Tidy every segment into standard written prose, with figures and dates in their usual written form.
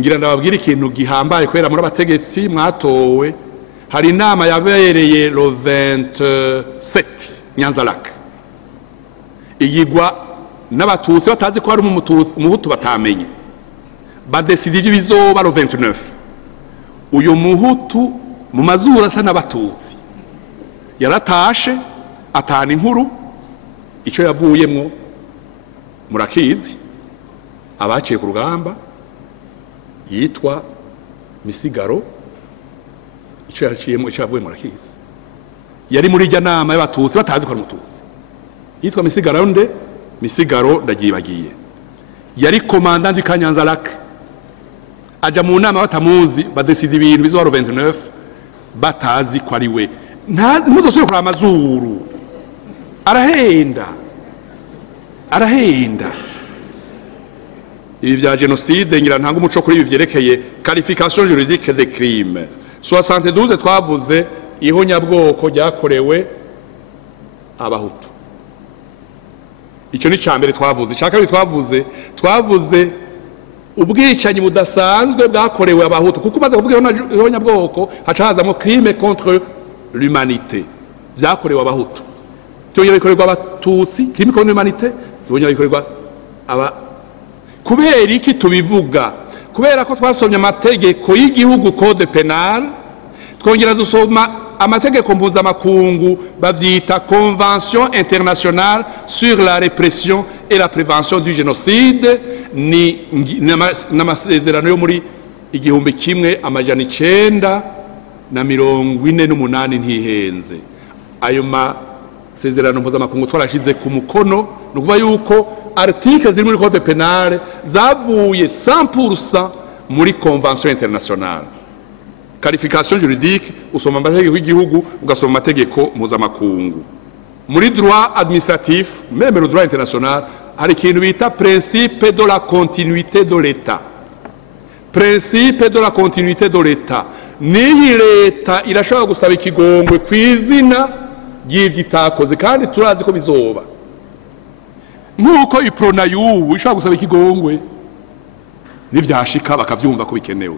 ngira ndababwira ikintu gihambaye kwera muri abategetsi mwatowe hari inama yabereye le 27 Nyanza-Lac igigwa n'abatutsi batazi ko hari umuhutu batamenye badecidije bizoba le 29 uyu muhutu mu mazuru asa n'abatutsi yaratashe atana inkuru icyo yavuyemwo murakizi abaciye ku rugamba yitwa Misigaro icyo yaciyemo icyo yavuye murakizi yari muri ijya nama y'abatutsi batazi ko ari umututsi yitwa Misigaro nde Misigaro ndagibagiye yari commandant du Nyanza-Lac aja mu nama batamuzi badeside ibintu bizo 29 batazi ko ari we ntazi muzosubira kuri amazuru arahenda ibi vya genocide ngira ntanga umuco kuri ibi vyerekeye qualification juridique de crime 72 twavuze ihonyabwoko ryakorewe abahutu icyo ni cambere twavuze cyakabiri twavuze ubwicanyi budasanzwe bwakorewe abahutu kuko umaze kuvuga ihonyabwoko hacazamo crime contre l'humanité vyakorewe abahutu byongera bikorerwa abatutsi crime contre l'humanité byongera bikorerwa kubera iki tubivuga kubera ko twasomye amategeko y'igihugu code penal twongera dusoma amategeko mpuzamakungu bavyita convention internationale sur la répression et la prévention du génocide ni n'amasezerano yo muri 1948 ntihenze ayo masezerano mpuzamakungu twarashize ku mukono nukuva yuko article ziri muri code penal zavuye 100% muri convention internationale qualification juridique usoma amategeko y'igihugu ugasoma amategeko mpuzamakungu muri droit administratif même le droit international hari ikintu bita principe de la continuité de l'État principe de la continuité de l'État niyi leta irashobora gusaba ikigongwe kw'izina ry'ivyo itakoze kandi turazi ko bizoba nk'uko iprona y'ubu ishobora gusaba ikigongwe n'ivyashika bakavyumva ko bikenewe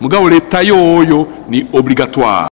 mugabo leta yoyo ni obligatoire